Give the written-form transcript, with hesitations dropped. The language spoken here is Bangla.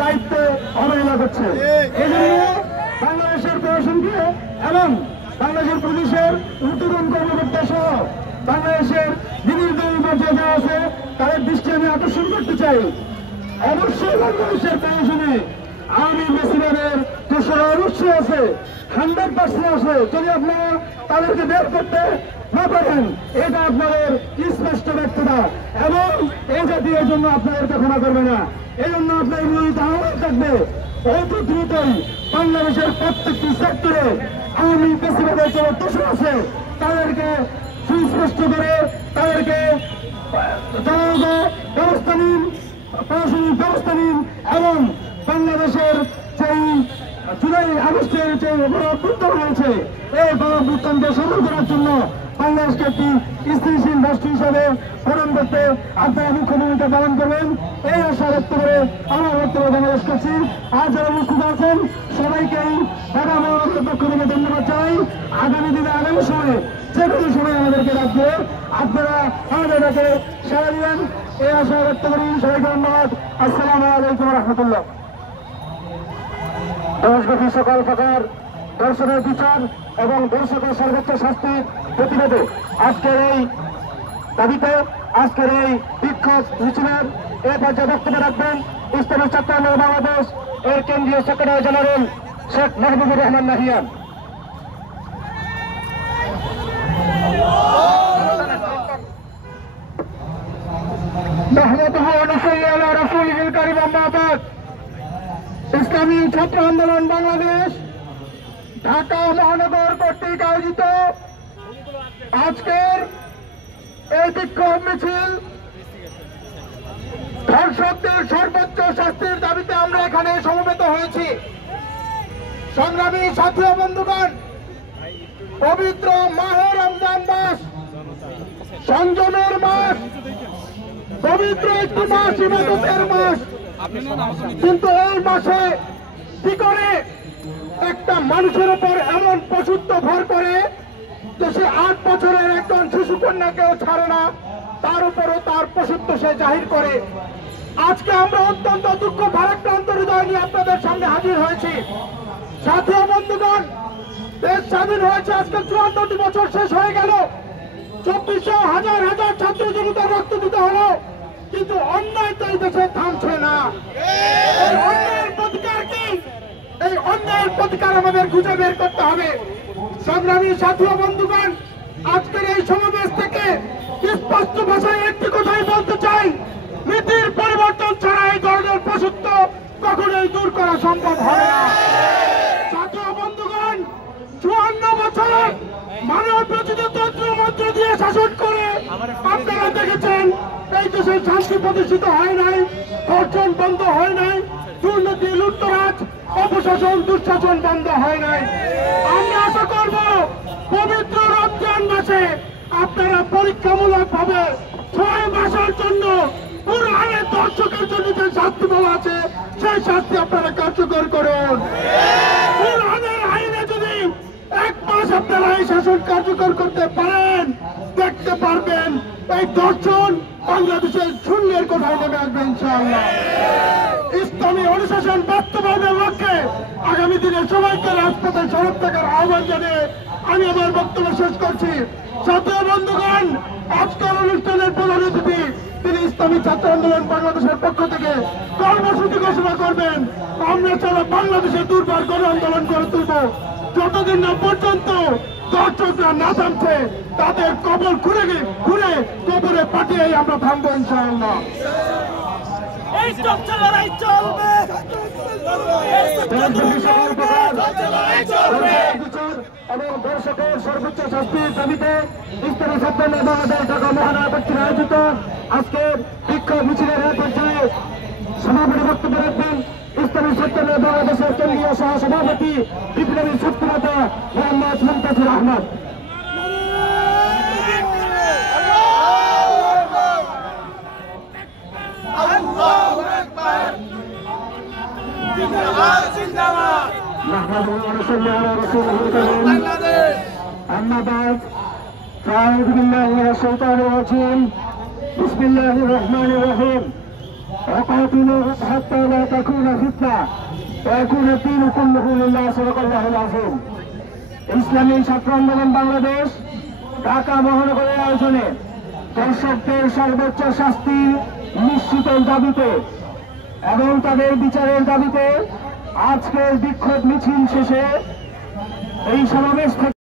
দায়িত্ব অবহেলা করছে। এই জন্য বাংলাদেশের প্রশাসনকে এবং বাংলাদেশের পুলিশের ঊর্ধ্বতন কর্মকর্তা সহ বাংলাদেশের বিভিন্ন পর্যায়ে যারা আছে তাদের দৃষ্টি আমি আকর্ষণ করতে চাই। অবশ্যই বাংলাদেশের প্রশাসনে আওয়ামী বেশিরভাগের দোষরা অবশ্যই আছে, 100% আছে। যদি আপনারা তাদেরকে বের করতে না পারেন, এটা আপনাদের স্পষ্ট ব্যর্থতা এবং এই জাতীয় জন্য আপনাদেরকে ক্ষমা করবে না। এই জন্য আপনার বিরোধিতা আহ্বান থাকবে অতি দ্রুতই বাংলাদেশের প্রত্যেকটি সেক্টরে আওয়ামী বেশিরভাগের যারা দোষরা আছে তাদেরকে সুস্পষ্ট করে তাদেরকে ব্যবস্থা নিন, প্রশাসনিক ব্যবস্থা নিন এবং বাংলাদেশের যেই জুলাই আগস্টের যে গণঅভ্যুত্থান হয়েছে এই গণঅভ্যুত্থানকে সফল করার জন্য বাংলাদেশকে একটি স্থিতিশীল রাষ্ট্র হিসাবে গঠন করতে আপনারা মুখ্য ভূমিকা পালন করবেন এই আশা ব্যক্ত করে আমার বক্তব্য বাংলাদেশ করছি। আর যারা উপস্থিত আছেন সবাইকেই ঢাকা মহানগরের পক্ষ থেকে ধন্যবাদ জানাই। আগামী দিনে আগামী সময়ে যে কোনো সময় আমাদেরকে ডাকবে, আপনারা আমাদেরকে সাড়া দিবেন এই আশা ব্যক্ত করি। সবাইকে ধন্যবাদ। আসসালামু আলাইকুম রহমতুল্লাহ। দেশব্যাপী সকল প্রকার ধর্ষণের বিচার এবং ধর্ষকের সর্বোচ্চ শাস্তির প্রতিবাদে আজকের এই দাবিতে আজকের এই বিক্ষোভ মিছিলের এ পর্যায়ে বক্তব্য রাখবেন ইসলামী ছাত্র আন্দোলন বাংলাদেশ এর কেন্দ্রীয় সেক্রেটারি জেনারেল শেখ মাহবুবুর রহমান নাহিয়ান। ইসলামী ছাত্র আন্দোলন বাংলাদেশ ঢাকা মহানগর কর্তৃক আয়োজিত আজকের এই বিক্ষোভ মিছিল ধর্ষকদের সর্বোচ্চ শাস্তির দাবিতে আমরা এখানে সমবেত হয়েছি। সংগ্রামী সাথী ও বন্ধুগণ, পবিত্র মাহে রমজান মাস, সংযমের মাস, পবিত্র একটি মাস, ইবাদতের মাস, কিন্তু এই মাসে কি করে একটা মানুষের উপর এমন পশুত্ব ভর করে যে সে 8 বছরের একজন শিশু কন্যাকেও ছাড়ে না, তার উপরও তার পশুত্ব সে জাহির করে। আজকে আমরা অত্যন্ত দুঃখ ভারাক্রান্ত হৃদয় নিয়ে আপনাদের সামনে হাজির হয়েছি। সাথী ও বন্ধুগণ, দেশ স্বাধীন হয়েছে আজকে 54টি বছর শেষ হয়ে গেল। 2400 হাজার হাজার ছাত্র জনতার রক্ত দিতে হলো, কিন্তু অন্যায় তো এই দেশে থামছে না। এই অন্যায়ের প্রতিকার কি? এই অন্যায়ের প্রতিকার আমাদের খুঁজে বের করতে হবে। সংগ্রামী সাথী ও বন্ধুগণ, আজকের এই সমাবেশ থেকে স্পষ্ট ভাষায় একটি কথাই বলতে চাই, নীতির পরিবর্তন ছাড়া এই ধরনের পশুত্ব কখনোই দূর করা সম্ভব হবে না। সাথী ও বন্ধুগণ, 54 বছর মানব রচিত তন্ত্র মন্ত্র দিয়ে শাসন করে আপনারা দেখেছেন এই দেশে শান্তি প্রতিষ্ঠিত হয় নাই, ধর্ষণ বন্ধ হয় নাই, দুর্নীতি লুটতরাজ অপশাসন দুঃশাসন বন্ধ হয় নাই। আমরা আশা করব পবিত্র রমজান মাসে আপনারা পরীক্ষামূলক ভাবে 6 মাসের জন্য কুরআনের দর্শকের জন্য যে শাস্তি বলা আছে সেই শাস্তি আপনারা কার্যকর করুন। কুরআনের আইনে যদি 1 মাস আপনারা এই শাসন কার্যকর করতে পারেন, দেখতে পারবেন এই দর্শন বাংলাদেশের শূন্যের কোঠায় নেমে আসবে ইনশাআল্লাহ। ইসলামী অনুশাসন বাস্তবায়নের লক্ষ্যে আগামী দিনে সবাইকে রাজপথে সড়ক থাকার আহ্বান জানিয়ে আমি আমার বক্তব্য শেষ করছি। সাথী বন্ধুগণ, আজকের অনুষ্ঠানের প্রধান অতিথি তিনি ইসলামী ছাত্র আন্দোলন বাংলাদেশের পক্ষ থেকে কর্মসূচি ঘোষণা করবেন। আমরা সারা বাংলাদেশে দুর্বার গণ আন্দোলন করে তুলব, যতদিন না পর্যন্ত দর্শকরা না থামছে তাদের কবর ঘুরে কবরে পাঠিয়ে আমরা থামবো ইনশাআল্লাহ। এবং দর্শকের সর্বোচ্চ শাস্তির দাবিতে ইসলামী ছাত্র বাংলাদেশ ঢাকা মহানগর কর্তৃক আয়োজিত আজকের বিক্ষোভ মিছিলের পর্যায়ে সভাপতি বক্তব্য রাখবেন ইসলামী ছাত্র বাংলাদেশের কেন্দ্রীয় সহ সভাপতি বিপ্লবী ছাত্রনেতা মোহাম্মদ মুনতাসির আহমদ। أما بعد فأعوذ بالله من الشيطان الرجيم بسم الله الرحمن الرحيم وقاتلوا حتى لا تكون فتنة ويكون الدين كله لله صدق الله العظيم ইসলামী ছাত্র আন্দোলন বাংলাদেশ ঢাকা মহানগরের আয়োজনে দর্শকদের সর্বোচ্চ শাস্তি নিশ্চিতের দাবিতে এবং তাদের বিচারের দাবিতে আজকের বিক্ষোভ মিছিল শেষে এই সমাবেশ থেকে